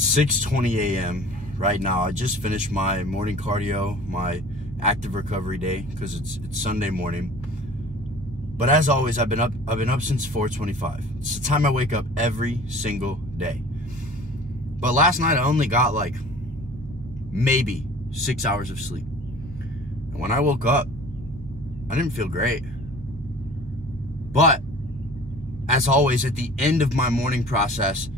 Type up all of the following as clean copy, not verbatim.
It's 6:20 a.m. right now. I just finished my morning cardio, my active recovery day, because it's Sunday morning. But as always, I've been up since 4:25. It's the time I wake up every single day. But last night I only got like maybe 6 hours of sleep. And when I woke up, I didn't feel great. But as always, at the end of my morning process,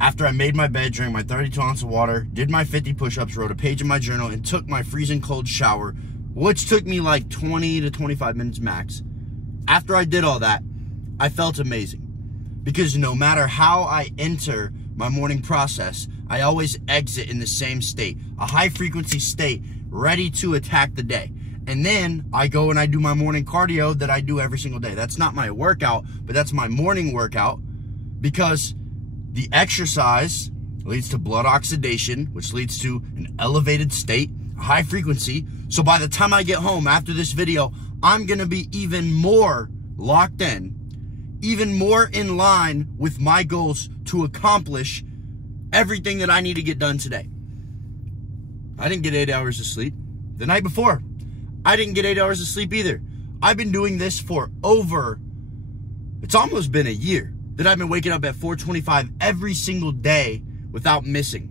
after I made my bed, drank my 32 ounces of water, did my 50 push-ups, wrote a page in my journal, and took my freezing cold shower, which took me like 20 to 25 minutes max. After I did all that, I felt amazing. Because no matter how I enter my morning process, I always exit in the same state, a high-frequency state, ready to attack the day. And then I go and I do my morning cardio that I do every single day. That's not my workout, but that's my morning workout, because the exercise leads to blood oxidation, which leads to an elevated state, a high frequency. So by the time I get home after this video, I'm going to be even more locked in, even more in line with my goals to accomplish everything that I need to get done today. I didn't get 8 hours of sleep the night before. I didn't get 8 hours of sleep either. I've been doing this for it's almost been a year that I've been waking up at 4:25 every single day without missing.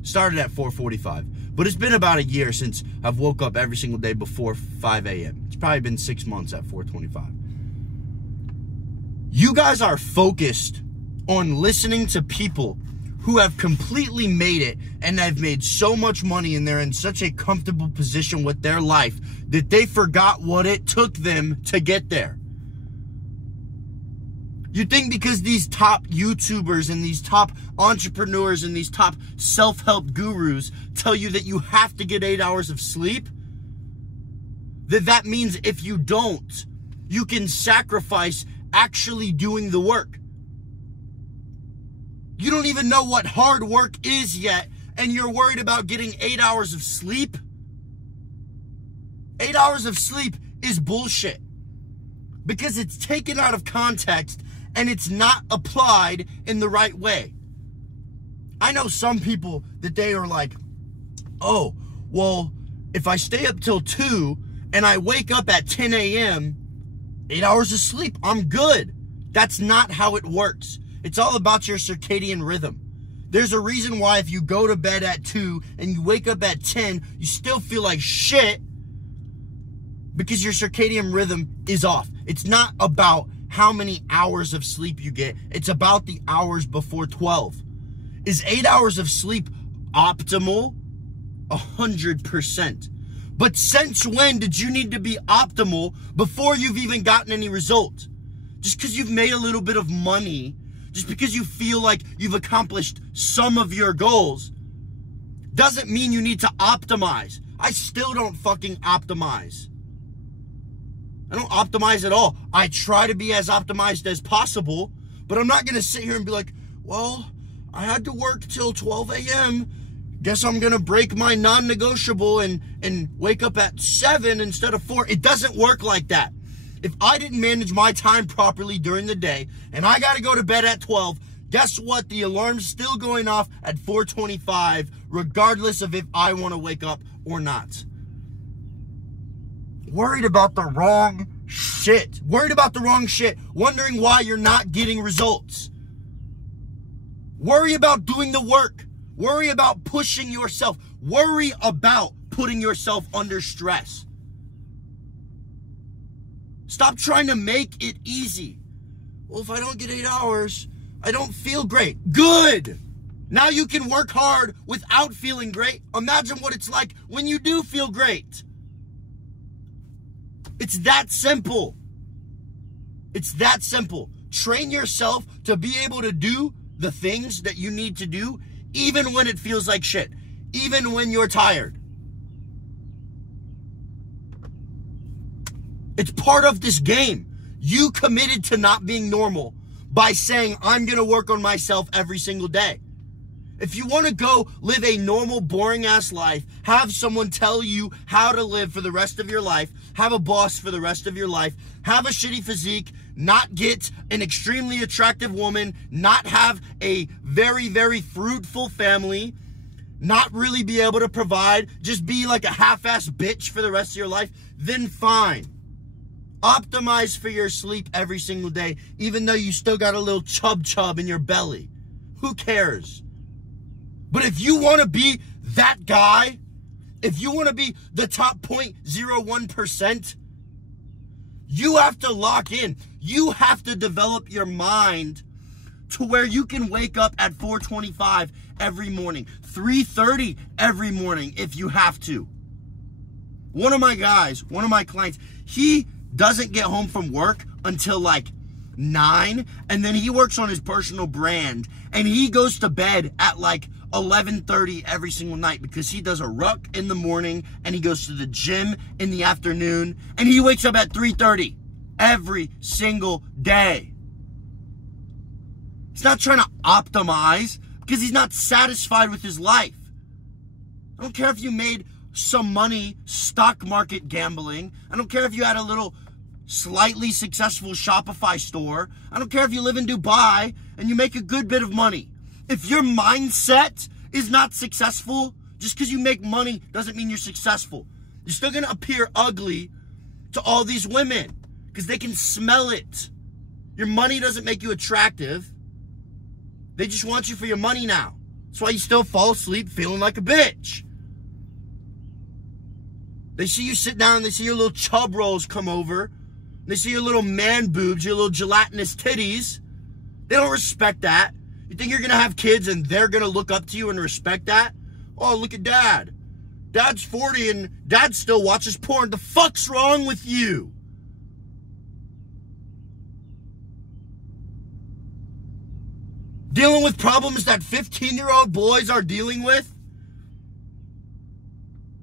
Started at 4:45, but it's been about a year since I've woke up every single day before 5 a.m. It's probably been 6 months at 4:25. You guys are focused on listening to people who have completely made it and have made so much money, and they're in such a comfortable position with their life that they forgot what it took them to get there. You think because these top YouTubers and these top entrepreneurs and these top self-help gurus tell you that you have to get 8 hours of sleep, that means if you don't, you can sacrifice actually doing the work. You don't even know what hard work is yet, and you're worried about getting 8 hours of sleep? 8 hours of sleep is bullshit, because it's taken out of context and it's not applied in the right way. I know some people that they are like, oh, well, if I stay up till 2 and I wake up at 10 a.m., 8 hours of sleep, I'm good. That's not how it works. It's all about your circadian rhythm. There's a reason why if you go to bed at 2 and you wake up at 10, you still feel like shit, because your circadian rhythm is off. It's not about how many hours of sleep you get. It's about the hours before 12. Is 8 hours of sleep optimal? 100%. But since when did you need to be optimal before you've even gotten any results? Just because you've made a little bit of money, just because you feel like you've accomplished some of your goals, doesn't mean you need to optimize. I still don't fucking optimize. I don't optimize at all. I try to be as optimized as possible, but I'm not going to sit here and be like, well, I had to work till 12 a.m. Guess I'm going to break my non-negotiable and wake up at 7 instead of 4. It doesn't work like that. If I didn't manage my time properly during the day and I got to go to bed at 12, guess what? The alarm's still going off at 4:25, regardless of if I want to wake up or not. Worried about the wrong shit. Worried about the wrong shit. Wondering why you're not getting results. Worry about doing the work. Worry about pushing yourself. Worry about putting yourself under stress. Stop trying to make it easy. Well, if I don't get 8 hours, I don't feel great. Good! Now you can work hard without feeling great. Imagine what it's like when you do feel great. It's that simple. It's that simple. Train yourself to be able to do the things that you need to do, even when it feels like shit, even when you're tired. It's part of this game. You committed to not being normal by saying, I'm going to work on myself every single day. If you want to go live a normal, boring-ass life, have someone tell you how to live for the rest of your life, have a boss for the rest of your life, have a shitty physique, not get an extremely attractive woman, not have a very, very fruitful family, not really be able to provide, just be like a half-ass bitch for the rest of your life, then fine. Optimize for your sleep every single day, even though you still got a little chub in your belly. Who cares? But if you want to be that guy, if you want to be the top 0.01%, you have to lock in. You have to develop your mind to where you can wake up at 4:25 every morning, 3:30 every morning if you have to. One of my clients, he doesn't get home from work until like 9, and then he works on his personal brand, and he goes to bed at like 11:30 every single night because he does a ruck in the morning and he goes to the gym in the afternoon, and he wakes up at 3:30 every single day. He's not trying to optimize because he's not satisfied with his life. I don't care if you made some money stock market gambling. I don't care if you had a little slightly successful Shopify store. I don't care if you live in Dubai and you make a good bit of money. If your mindset is not successful, just because you make money doesn't mean you're successful. You're still going to appear ugly to all these women because they can smell it. Your money doesn't make you attractive. They just want you for your money now. That's why you still fall asleep feeling like a bitch. They see you sit down, they see your little chub rolls come over, they see your little man boobs, your little gelatinous titties. They don't respect that. You think you're going to have kids and they're going to look up to you and respect that? Oh, look at Dad. Dad's 40 and Dad still watches porn. The fuck's wrong with you? Dealing with problems that 15-year-old boys are dealing with?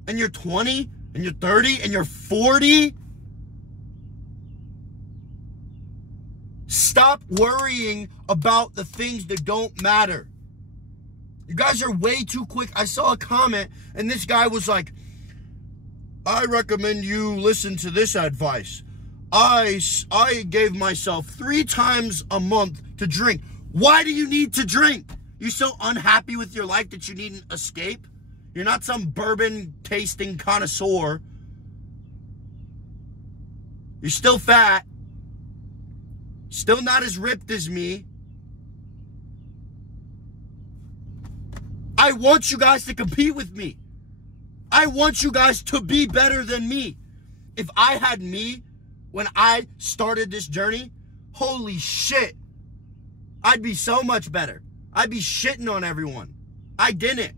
And you're 20? And you're 30? And you're 40? Stop worrying about the things that don't matter. You guys are way too quick. I saw a comment and this guy was like, I recommend you listen to this advice. I gave myself 3 times a month to drink. Why do you need to drink? You're so unhappy with your life that you need an escape? You're not some bourbon tasting connoisseur. You're still fat. Still not as ripped as me. I want you guys to compete with me. I want you guys to be better than me. If I had me when I started this journey, holy shit, I'd be so much better. I'd be shitting on everyone. I didn't.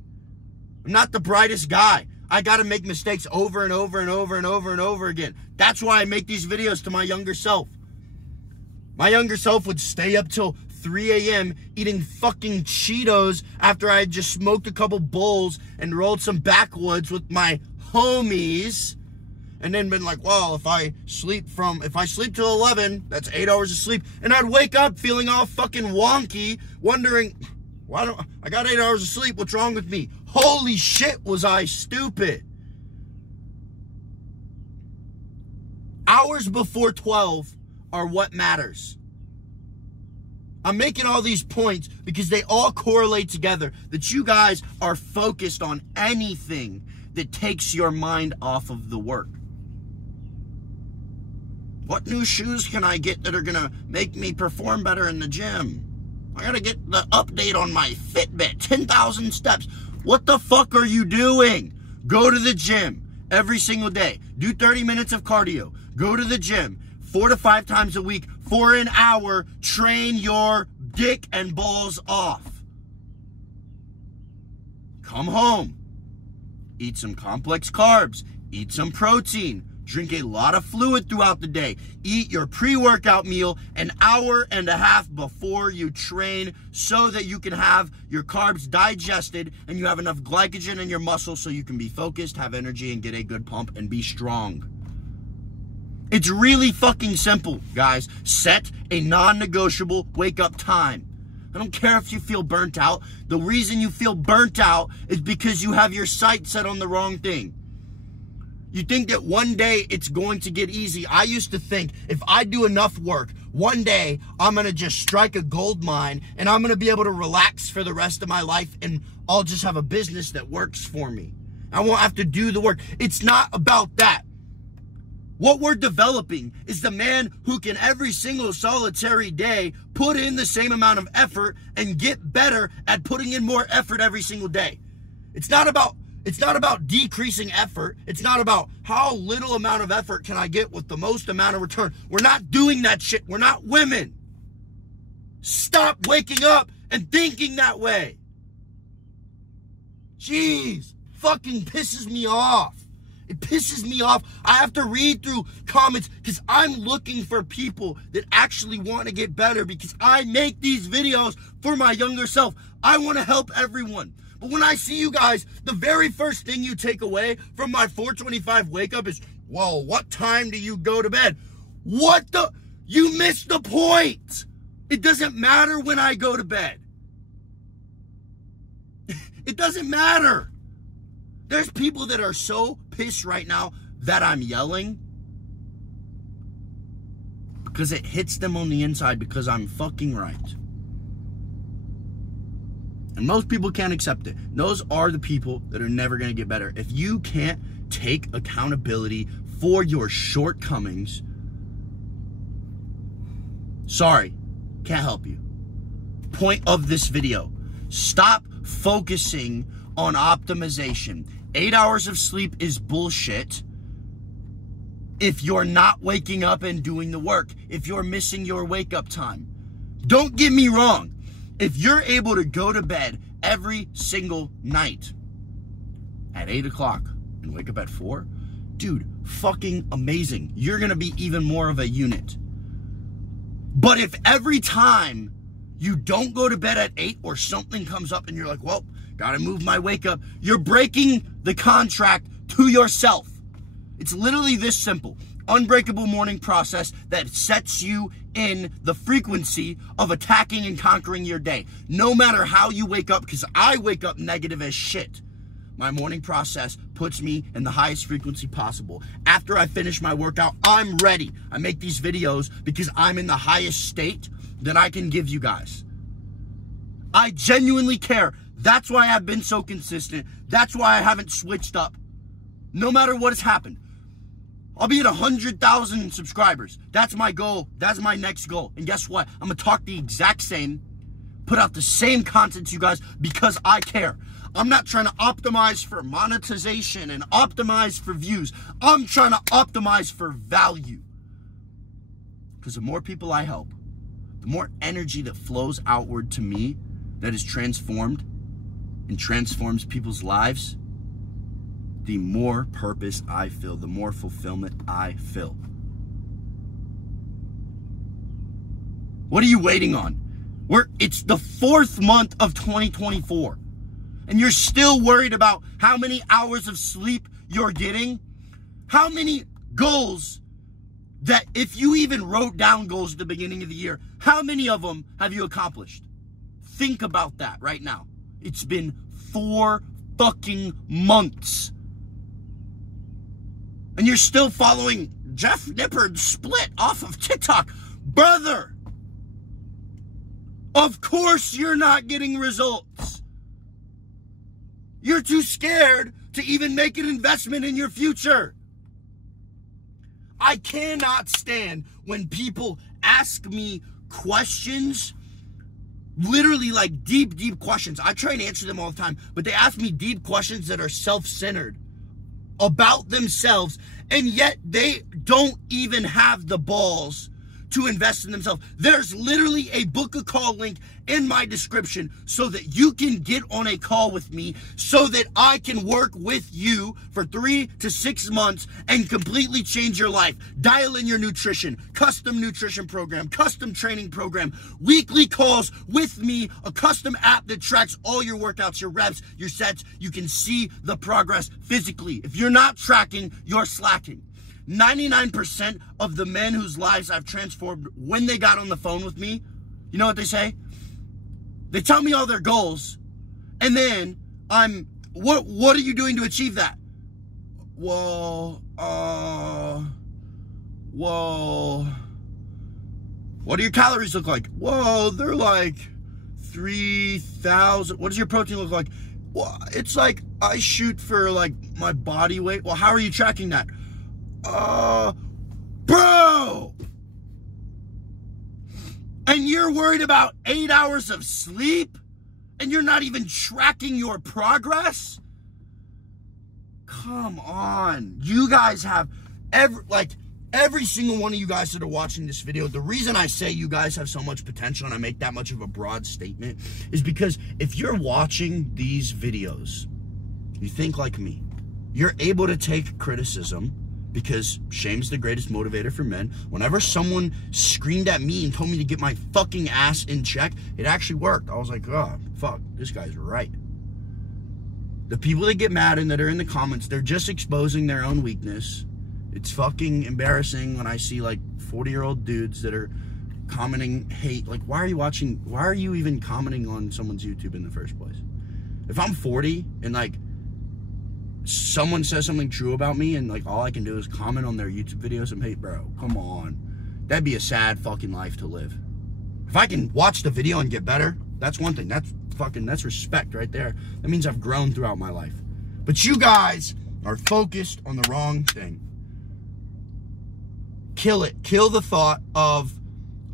I'm not the brightest guy. I got to make mistakes over and over and over and over and over again. That's why I make these videos to my younger self. My younger self would stay up till 3 a.m. eating fucking Cheetos after I had just smoked a couple bowls and rolled some backwoods with my homies, and then been like, well, if I sleep till 11, that's 8 hours of sleep, and I'd wake up feeling all fucking wonky, wondering, I got 8 hours of sleep, what's wrong with me? Holy shit, was I stupid. Hours before 12 are what matters. I'm making all these points because they all correlate together, that you guys are focused on anything that takes your mind off of the work. What new shoes can I get that are gonna make me perform better in the gym? I gotta get the update on my Fitbit, 10,000 steps. What the fuck are you doing? Go to the gym every single day. Do 30 minutes of cardio. Go to the gym 4 to 5 times a week for an hour. Train your dick and balls off. Come home. Eat some complex carbs. Eat some protein. Drink a lot of fluid throughout the day. Eat your pre-workout meal an hour and a half before you train so that you can have your carbs digested and you have enough glycogen in your muscles so you can be focused, have energy, and get a good pump and be strong. It's really fucking simple, guys. Set a non-negotiable wake-up time. I don't care if you feel burnt out. The reason you feel burnt out is because you have your sight set on the wrong thing. You think that one day it's going to get easy. I used to think if I do enough work, one day I'm going to just strike a gold mine and I'm going to be able to relax for the rest of my life and I'll just have a business that works for me. I won't have to do the work. It's not about that. What we're developing is the man who can every single solitary day put in the same amount of effort and get better at putting in more effort every single day. It's not about decreasing effort. It's not about how little amount of effort can I get with the most amount of return. We're not doing that shit. We're not women. Stop waking up and thinking that way. Jeez, fucking pisses me off. It pisses me off. I have to read through comments because I'm looking for people that actually want to get better because I make these videos for my younger self. I want to help everyone. But when I see you guys, the very first thing you take away from my 4:25 wake up is, well, what time do you go to bed? What the? You missed the point. It doesn't matter when I go to bed. It doesn't matter. There's people that are so pissed right now that I'm yelling because it hits them on the inside because I'm fucking right. And most people can't accept it. Those are the people that are never going to get better. If you can't take accountability for your shortcomings, sorry, can't help you. Point of this video, stop focusing on optimization. 8 hours of sleep is bullshit if you're not waking up and doing the work, if you're missing your wake up time. Don't get me wrong. If you're able to go to bed every single night at 8 o'clock and wake up at 4, dude, fucking amazing. You're going to be even more of a unit. But if every time you don't go to bed at 8 or something comes up and you're like, well, gotta move my wake up, you're breaking the contract to yourself. It's literally this simple. Unbreakable morning process that sets you in the frequency of attacking and conquering your day. No matter how you wake up, because I wake up negative as shit. My morning process puts me in the highest frequency possible. After I finish my workout, I'm ready. I make these videos because I'm in the highest state that I can give you guys. I genuinely care. That's why I've been so consistent. That's why I haven't switched up. No matter what has happened. I'll be at 100,000 subscribers. That's my goal. That's my next goal. And guess what? I'm going to talk the exact same, put out the same content to you guys because I care. I'm not trying to optimize for monetization and optimize for views. I'm trying to optimize for value. Because the more people I help, the more energy that flows outward to me that is transformed and transforms people's lives, the more purpose I feel, the more fulfillment I feel. What are you waiting on? It's the 4th month of 2024, and you're still worried about how many hours of sleep you're getting? How many goals that, if you even wrote down goals at the beginning of the year, how many of them have you accomplished? Think about that right now. It's been 4 fucking months. And you're still following Jeff Nippard split off of TikTok. Brother, of course you're not getting results. You're too scared to even make an investment in your future. I cannot stand when people ask me questions, literally like deep questions. I try and answer them all the time, but they ask me deep questions that are self-centered about themselves, and yet they don't even have the balls to invest in themselves. There's literally a book a call link in my description so that you can get on a call with me so that I can work with you for 3 to 6 months and completely change your life. Dial in your nutrition, custom nutrition program, custom training program, weekly calls with me, a custom app that tracks all your workouts, your reps, your sets. You can see the progress physically. If you're not tracking, you're slacking. 99% of the men whose lives I've transformed when they got on the phone with me, you know what they say? They tell me all their goals, and then what are you doing to achieve that? Well, What do your calories look like? Whoa, they're like 3,000. What does your protein look like? Well, it's like I shoot for like my body weight. Well, how are you tracking that? Bro! And you're worried about 8 hours of sleep? And you're not even tracking your progress? Come on. You guys have every single one of you guys that are watching this video, the reason I say you guys have so much potential and I make that much of a broad statement is because if you're watching these videos, you think like me. You're able to take criticism because shame's the greatest motivator for men. Whenever someone screamed at me and told me to get my fucking ass in check, it actually worked. I was like, oh, fuck, this guy's right. The people that get mad and that are in the comments, they're just exposing their own weakness. It's fucking embarrassing when I see like 40-year-old dudes that are commenting hate. Like, why are you even commenting on someone's YouTube in the first place? If I'm 40 and like someone says something true about me and like all I can do is comment on their YouTube videos and hate, bro, come on. That'd be a sad fucking life to live. If I can watch the video and get better, that's one thing. That's respect right there. That means I've grown throughout my life. But you guys are focused on the wrong thing. Kill it. Kill the thought of,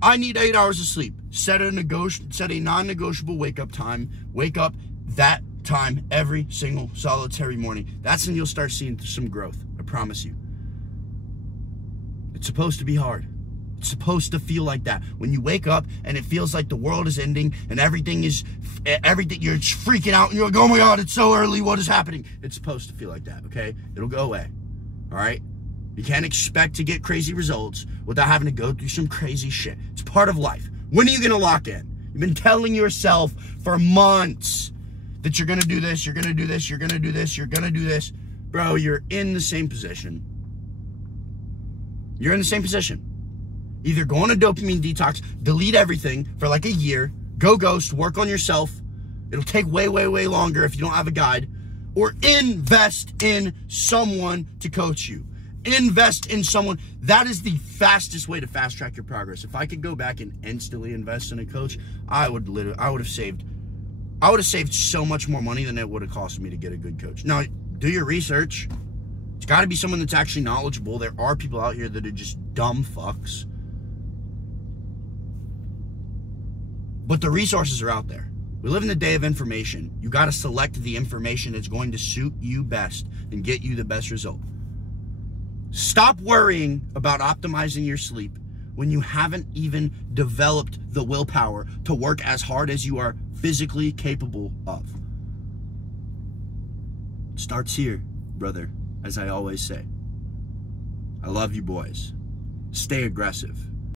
I need 8 hours of sleep. Set a non-negotiable wake-up time. Wake up that time every single solitary morning. That's when you'll start seeing some growth. I promise you. It's supposed to be hard. It's supposed to feel like that. When you wake up and it feels like the world is ending and everything, you're freaking out and you're like, oh my God, it's so early. What is happening? It's supposed to feel like that, okay? It'll go away, all right? You can't expect to get crazy results without having to go through some crazy shit. It's part of life. When are you going to lock in? You've been telling yourself for months that you're going to do this, you're going to do this, you're going to do this, you're going to do this. Bro, you're in the same position. You're in the same position. Either go on a dopamine detox, delete everything for like a year, go ghost, work on yourself. It'll take way, way, way longer if you don't have a guide. Or invest in someone to coach you. Invest in someone. That is the fastest way to fast track your progress. If I could go back and instantly invest in a coach, I would have saved so much more money than it would have cost me to get a good coach. Now, do your research. It's got to be someone that's actually knowledgeable. There are people out here that are just dumb fucks. But the resources are out there. We live in the day of information. You got to select the information that's going to suit you best and get you the best result. Stop worrying about optimizing your sleep when you haven't even developed the willpower to work as hard as you are physically capable of. It starts here, brother, as I always say. I love you boys. Stay aggressive.